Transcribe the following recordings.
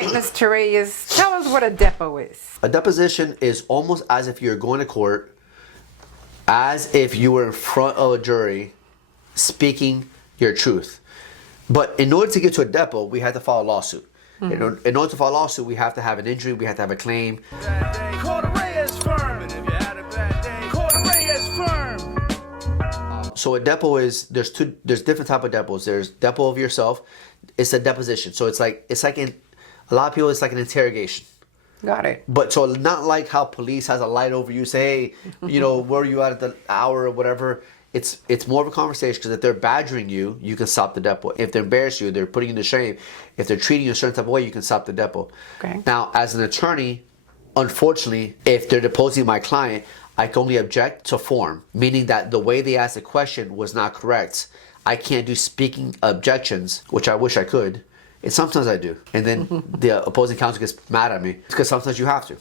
right, Mr. Reyes, tell us what a depo is. A deposition is almost as if you're going to court, as if you were in front of a jury speaking your truth. But in order to get to a depo, we have to file a lawsuit. Mm-hmm. In order to file a lawsuit, we have to have an injury, we have to have a claim. Call the Reyes Firm. And if you had a bad day, call the Reyes Firm. So a depo is, there's different type of depos. There's depo of yourself. It's a deposition. So it's like a lot of people, it's like an interrogation. Got it. But so not like how police has a light over you, say, hey, you know, where are you at the hour or whatever. It's more of a conversation, because if they're badgering you, you can stop the depo. If they embarrass you, they're putting you to shame. If they're treating you a certain type of way, you can stop the depo. Okay. Now, as an attorney, unfortunately, if they're deposing my client, I can only object to form, meaning that the way they asked the question was not correct. I can't do speaking objections, which I wish I could. And sometimes I do. And then the opposing counsel gets mad at me, because sometimes you have to.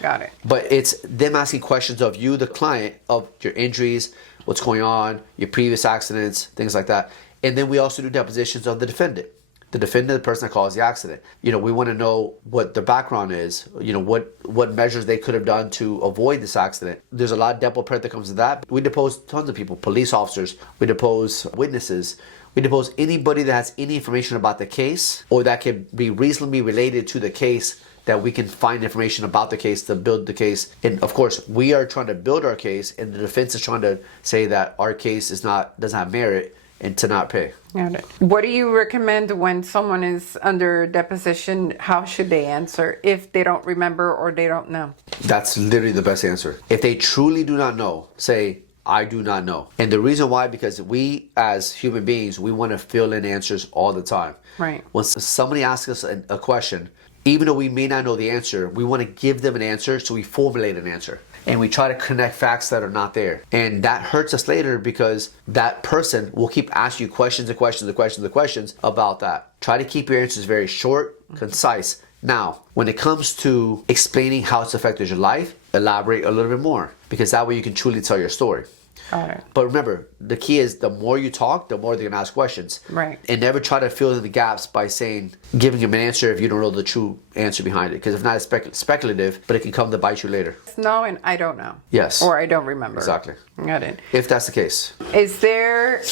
Got it. But it's them asking questions of you, the client, of your injuries, what's going on, your previous accidents, things like that. And then we also do depositions of the defendant. The defendant, the person that caused the accident. You know, we want to know what their background is, you know, what measures they could have done to avoid this accident. There's a lot of depo prep that comes to that. We depose tons of people, police officers, we depose witnesses, we depose anybody that has any information about the case, or that can be reasonably related to the case, that we can find information about the case to build the case. And of course, we are trying to build our case, and the defense is trying to say that our case doesn't have merit and to not pay. Got it. What do you recommend when someone is under deposition? How should they answer if they don't remember or they don't know? That's literally the best answer. If they truly do not know, say, I do not know. And the reason why, because we as human beings, we want to fill in answers all the time. Right. When somebody asks us a question, even though we may not know the answer, we want to give them an answer, so we formulate an answer. And we try to connect facts that are not there. And that hurts us later, because that person will keep asking you questions and questions and questions and questions about that. Try to keep your answers very short, concise. Now, when it comes to explaining how it's affected your life, elaborate a little bit more, because that way you can truly tell your story. Got it. But remember, the key is the more you talk, the more they're going to ask questions. Right. And never try to fill in the gaps by giving them an answer if you don't know the true answer behind it. Because if not, it's speculative, but it can come to bite you later. No, and I don't know. Yes. Or I don't remember. Exactly. Got it. If that's the case. Is there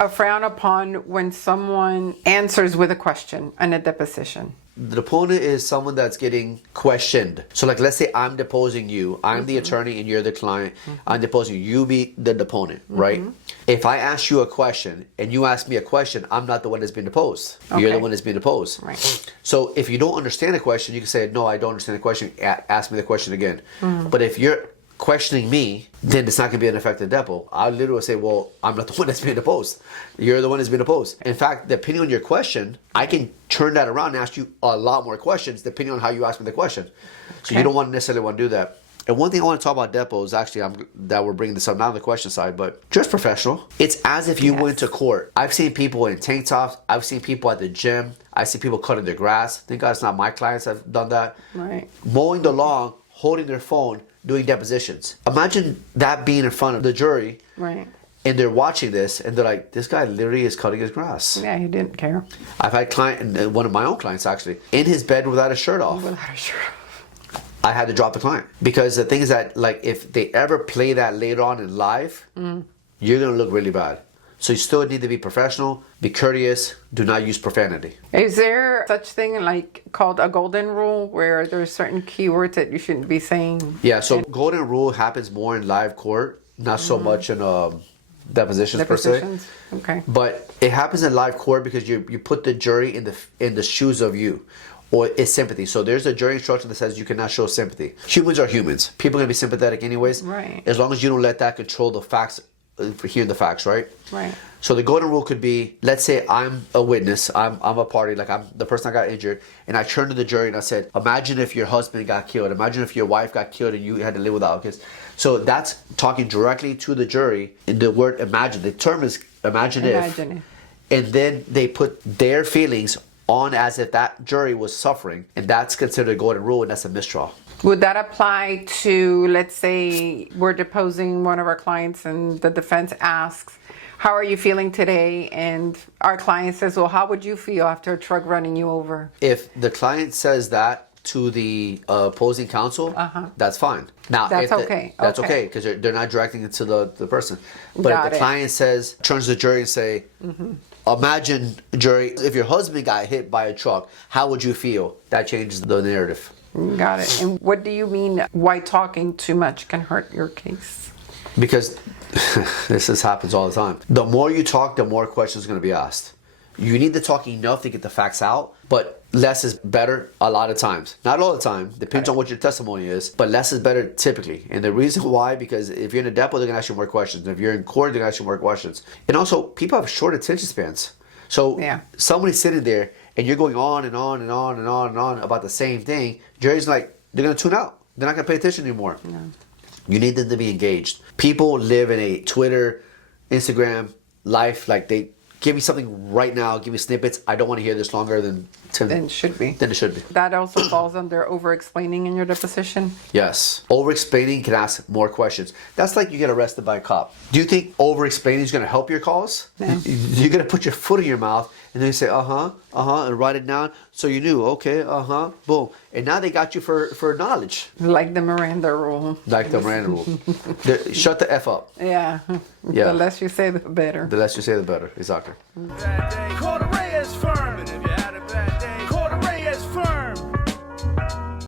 a frown upon when someone answers with a question in a deposition? The deponent is someone that's getting questioned. So like, let's say I'm deposing you. I'm the attorney and you're the client. I'm deposing you. You be the deponent, right? If I ask you a question and you ask me a question, I'm not the one that's being deposed. Okay. You're the one that's being deposed. Right. So if you don't understand a question, you can say, no, I don't understand the question. Ask me the question again. But if you're questioning me, then it's not going to be an effective depo. I literally say, well, I'm not the one that's being deposed. You're the one that's being deposed. In fact, depending on your question, I can turn that around and ask you a lot more questions depending on how you ask me the question. So you don't necessarily want to do that. And one thing I want to talk about depots, actually, that we're bringing this up, not on the question side, but just professional. It's as if you went to court. I've seen people in tank tops. I've seen people at the gym. I've seen people cutting their grass. Thank God it's not my clients that have done that. Right. Mowing the lawn, holding their phone, doing depositions. Imagine that being in front of the jury. Right. And they're watching this and they're like, this guy literally is cutting his grass. Yeah, he didn't care. I've had one of my own clients actually, in his bed without a shirt off. Without a shirt. I had to drop the client. Because the thing is that, like, if they ever play that later on in live, you're going to look really bad. So you still need to be professional, be courteous, do not use profanity. Is there such thing like called a golden rule where there's certain keywords that you shouldn't be saying? Yeah, so golden rule happens more in live court, not so much in depositions per se. Okay. But it happens in live court because you put the jury in the shoes of you. Or it's sympathy. So there's a jury instruction that says you cannot show sympathy. Humans are humans. People are going to be sympathetic anyways. Right. As long as you don't let that control the facts, for hearing the facts, right? Right. So the golden rule could be, let's say I'm a witness, I'm a party, like I'm the person that got injured, and I turned to the jury and I said, imagine if your husband got killed, imagine if your wife got killed and you had to live without kids. So that's talking directly to the jury. In the word imagine, the term is imagine if. And then they put their feelings on as if that jury was suffering, and that's considered a golden rule, and that's a mistrial. Would that apply to, let's say, we're deposing one of our clients and the defense asks, how are you feeling today? And our client says, well, how would you feel after a truck running you over? If the client says that to the opposing counsel, that's fine. Now, That's if the- okay. That's Okay. okay because they're not directing it to the person. But Got if the it. client says, turns to the jury and say, imagine, jury, if your husband got hit by a truck, how would you feel? That changes the narrative. Got it. And what do you mean why talking too much can hurt your case? Because happens all the time. The more you talk, the more questions are going to be asked. You need to talk enough to get the facts out, but less is better a lot of times. Not all the time, depends on what your testimony is, but less is better typically. And the reason why, because if you're in a depot, they're going to ask you more questions. If you're in court, they're going to ask you more questions. And also, people have short attention spans. So somebody's sitting there and you're going on and on and on and on and on about the same thing. Jury's like, they're going to tune out. They're not going to pay attention anymore. No. You need them to be engaged. People live in a Twitter, Instagram life, like they give me something right now, give me snippets. I don't want to hear this longer than 10 Then it should be. Then it should be. That also falls under over-explaining in your deposition? Yes. Over-explaining can ask more questions. That's like you get arrested by a cop. Do you think over-explaining is going to help your cause? No. You're going to put your foot in your mouth and then you say, and write it down. So you knew, okay, boom. And now they got you for knowledge. Like the Miranda rule. Like the Miranda rule. Shut the F up. Yeah. Yeah. The less you say, the better. The less you say, the better. Exactly. Call the Reyes Firm.